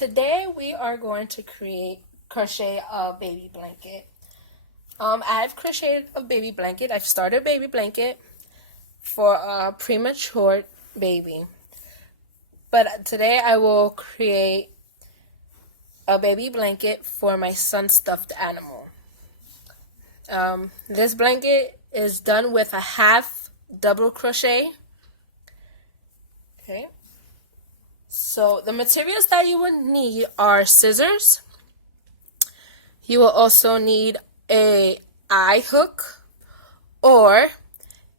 Today we are going to crochet a baby blanket. I've crocheted a baby blanket. I've started a baby blanket for a premature baby. But today I will create a baby blanket for my son's stuffed animal. This blanket is done with a half double crochet. Okay. So the materials that you would need are scissors. You will also need a eye hook or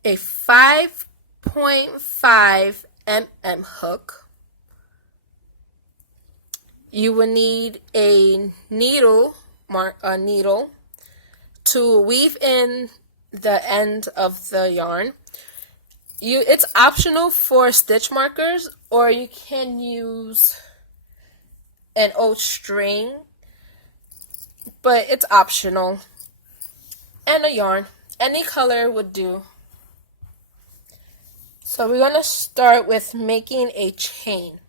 a 5.5 mm hook. You will need a needle to weave in the end of the yarn. It's optional for stitch markers, or you can use an old string, but it's optional. And a yarn, any color would do. So we're going to start with making a chain.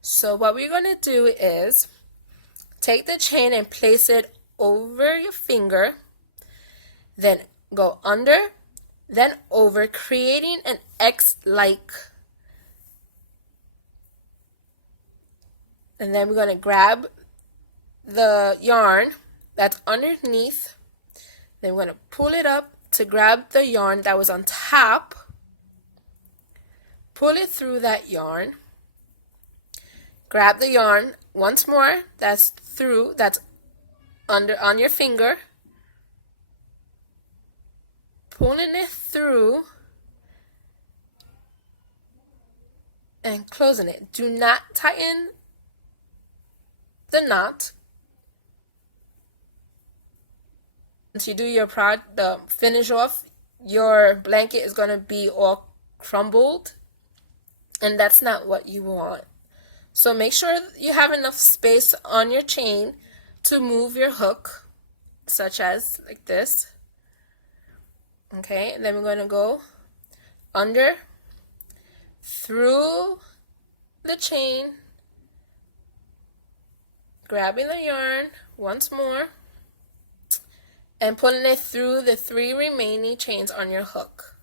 So what we're going to do is take the chain and place it over your finger, then go under, then over, creating an X-like. And then we're going to grab the yarn that's underneath. Then we're going to pull it up to grab the yarn that was on top. Pull it through that yarn. Grab the yarn once more that's under on your finger. Pulling it through and closing it. Do not tighten the knot. Once you do your finish off, your blanket is going to be all crumbled, and that's not what you want. So make sure you have enough space on your chain to move your hook, such as like this. Okay, and then we're going to go under, through the chain, grabbing the yarn once more, and pulling it through the 3 remaining chains on your hook.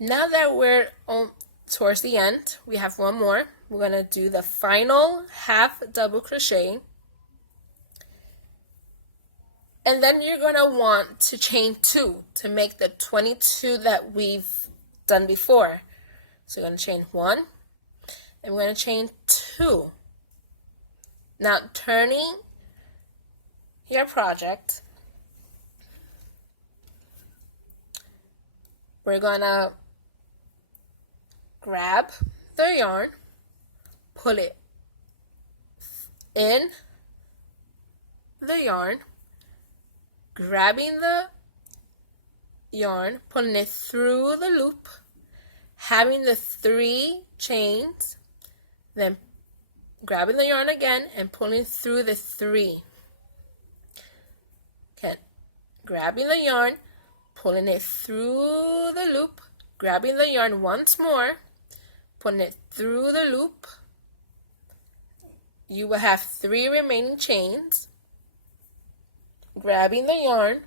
Now that we're towards the end, we have one more. We're going to do the final half double crochet. And then you're going to want to chain 2 to make the 22 that we've done before. So you're going to chain 1, and we're going to chain 2. Now turning your project, we're going to grab the yarn, pull it in the yarn, grabbing the yarn, pulling it through the loop, having the 3 chains, then grabbing the yarn again and pulling through the 3. Okay, grabbing the yarn, pulling it through the loop, grabbing the yarn once more, putting it through the loop. You will have 3 remaining chains, grabbing the yarn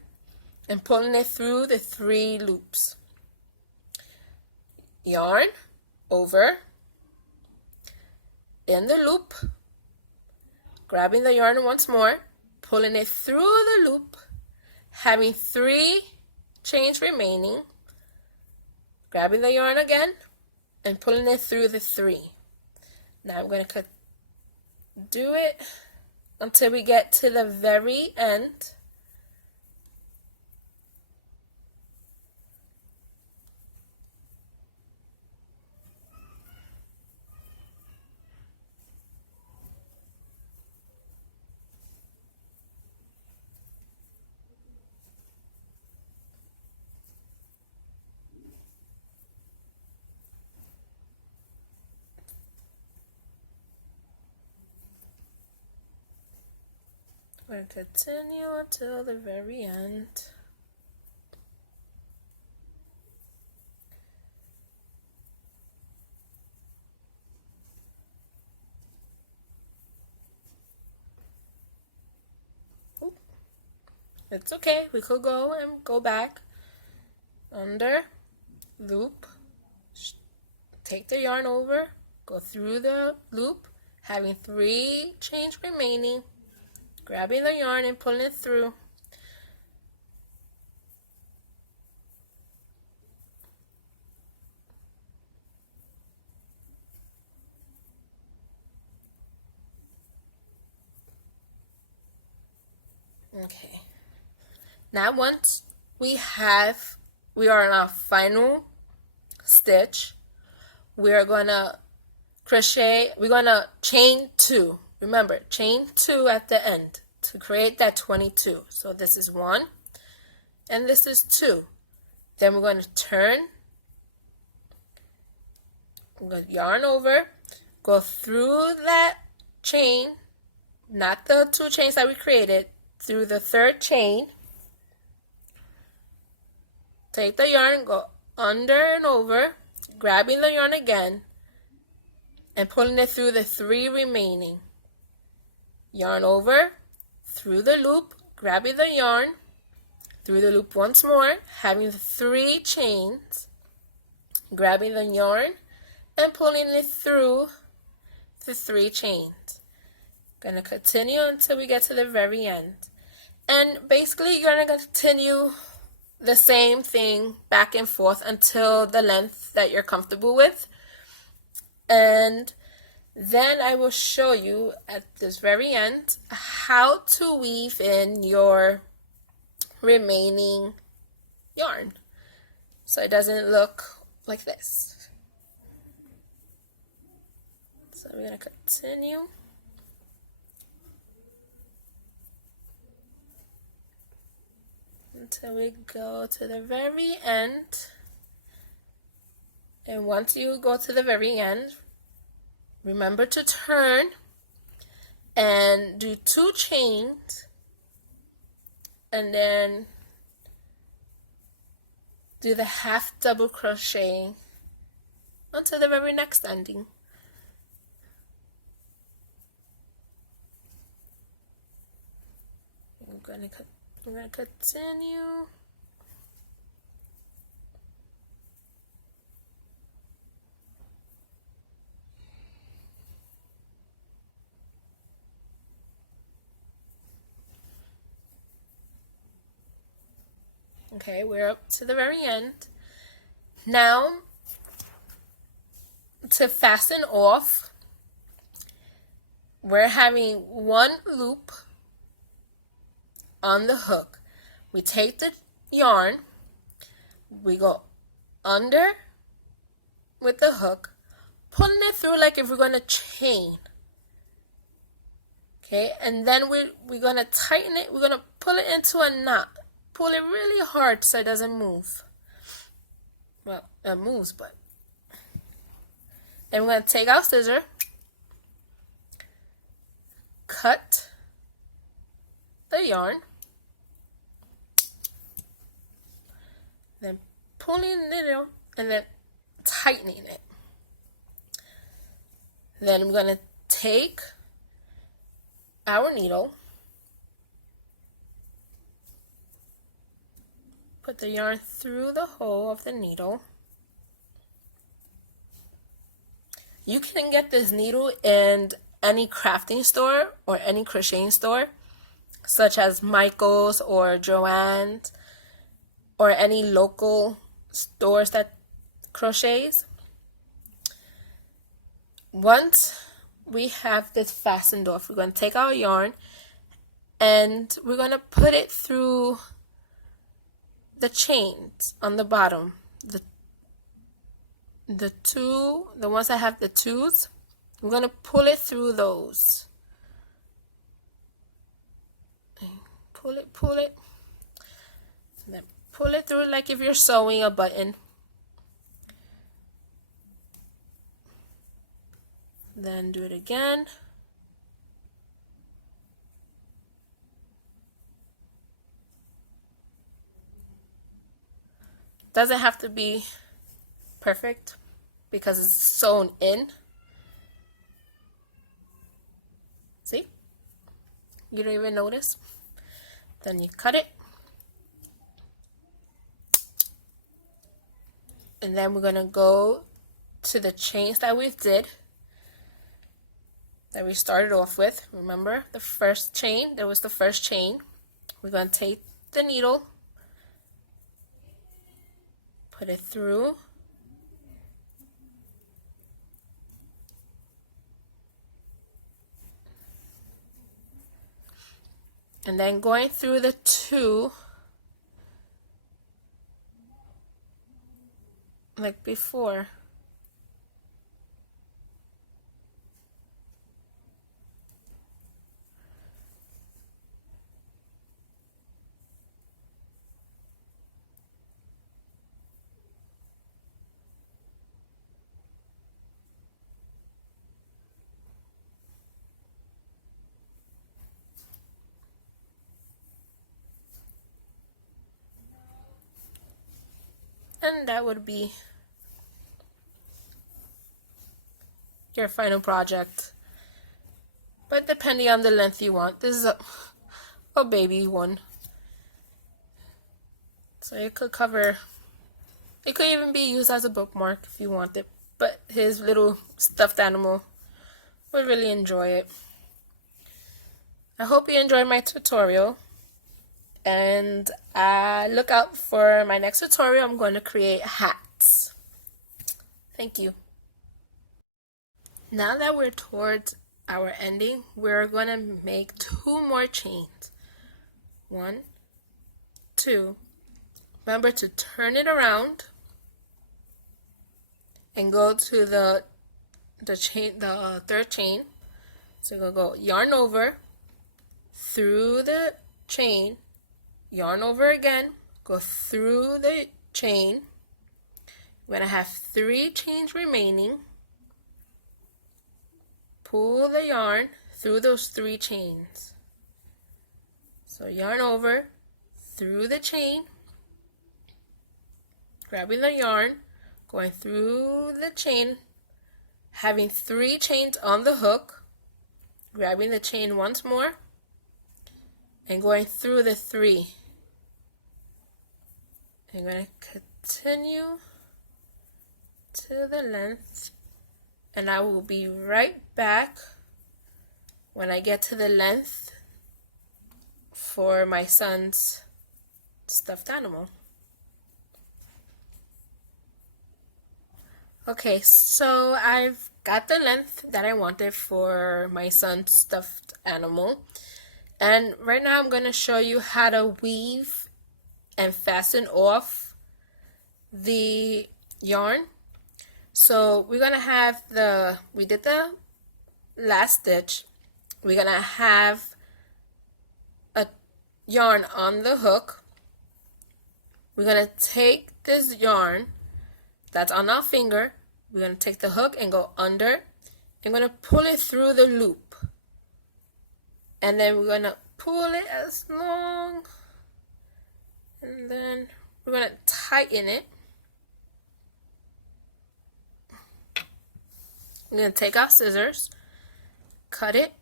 and pulling it through the 3 loops. Yarn over, in the loop, grabbing the yarn once more, pulling it through the loop, having 3 chains remaining, grabbing the yarn again and pulling it through the 3. Now I'm going to do it until we get to the very end. We're going to continue until the very end. Ooh. It's okay, we could go and go back under, loop, take the yarn over, go through the loop, having 3 chains remaining, grabbing the yarn and pulling it through. Okay. Now once we are in our final stitch, we are going to crochet, we're going to chain 2. Remember, chain 2 at the end to create that 22. So this is 1 and this is 2. Then we're going to turn, we're going to yarn over, go through that chain, not the 2 chains that we created, through the 3rd chain, take the yarn, go under and over, grabbing the yarn again and pulling it through the 3 remaining. Yarn over, through the loop, grabbing the yarn, through the loop once more, having the 3 chains, grabbing the yarn and pulling it through the 3 chains. Gonna continue until we get to the very end. And basically you're gonna continue the same thing back and forth until the length that you're comfortable with. And then I will show you at this very end how to weave in your remaining yarn so it doesn't look like this. So we're going to continue. Until we go to the very end. And once you go to the very end, remember to turn and do 2 chains and then do the half double crochet until the very next ending. I'm going to continue. Okay, we're up to the very end. Now, to fasten off, we're having 1 loop on the hook. We take the yarn, we go under with the hook, pulling it through like if we're going to chain. Okay, and then we're going to tighten it, we're going to pull it into a knot. Pull it really hard so it doesn't move. Well, it moves, but. Then we're going to take our scissor, cut the yarn, then pulling it out and then tightening it. Then I'm going to take our needle, put the yarn through the hole of the needle. You can get this needle in any crafting store or any crocheting store, such as Michael's or Joann's, or any local stores that crochets. Once we have this fastened off, we're going to take our yarn and we're going to put it through the chains on the bottom, the ones that have the twos. I'm going to pull it through those. Pull it, and then pull it through like if you're sewing a button. Then do it again. Doesn't have to be perfect because it's sewn in. See? You don't even notice. Then you cut it. And then we're going to go to the chains that we did, that we started off with. Remember the first chain? There was the first chain. We're going to take the needle, put it through, and then going through the two like before. And that would be your final project. But depending on the length you want, this is a baby one. So it could cover, it could even be used as a bookmark if you want it. But his little stuffed animal would really enjoy it. I hope you enjoyed my tutorial. And look out for my next tutorial. I'm going to create hats. Thank you. Now that we're towards our ending, we're going to make 2 more chains. 1, 2. Remember to turn it around and go to the third chain. So you're going to go yarn over, through the chain, yarn over again, go through the chain. We're going to have 3 chains remaining. Pull the yarn through those 3 chains. So yarn over, through the chain, grabbing the yarn, going through the chain, having 3 chains on the hook, grabbing the chain once more, and going through the 3. I'm going to continue to the length, and I will be right back when I get to the length for my son's stuffed animal. Okay, so I've got the length that I wanted for my son's stuffed animal, and right now I'm going to show you how to weave and fasten off the yarn. So we're going to have we did the last stitch. We're going to have a yarn on the hook. We're going to take this yarn that's on our finger. We're going to take the hook and go under. I'm going to pull it through the loop. And then we're going to pull it as long. And then we're going to tighten it. We're going to take our scissors, cut it,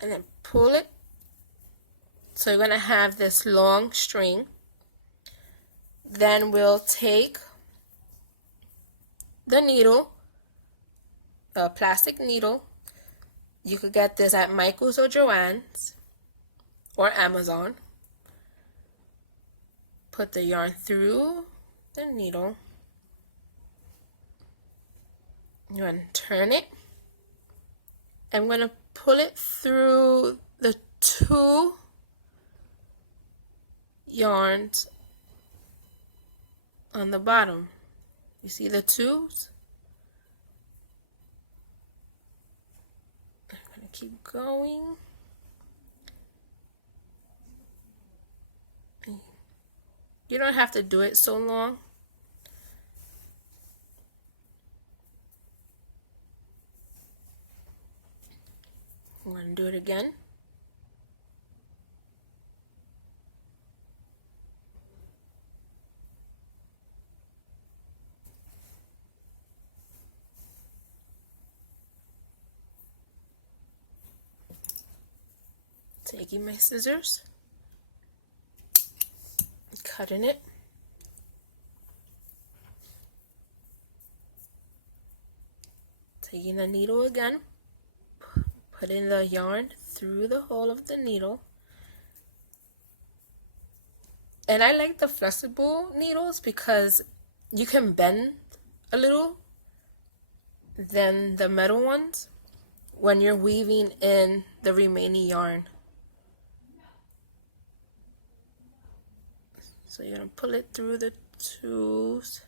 and then pull it. So you're going to have this long string. Then we'll take the needle, a plastic needle. You could get this at Michael's or Joann's or Amazon. Put the yarn through the needle, You're going to turn it. I'm going to pull it through the 2 yarns on the bottom. You see the 2s? I'm going to keep going. You don't have to do it so long. I'm going to do it again. Taking my scissors, cutting it. Taking the needle again, putting the yarn through the hole of the needle. And I like the flexible needles because you can bend a little than the metal ones when you're weaving in the remaining yarn. So you're going to pull it through the 2s.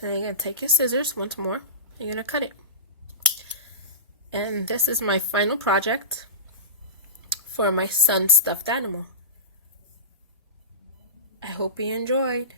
And then you're going to take your scissors once more. You're going to cut it. And this is my final project for my son's stuffed animal. I hope you enjoyed.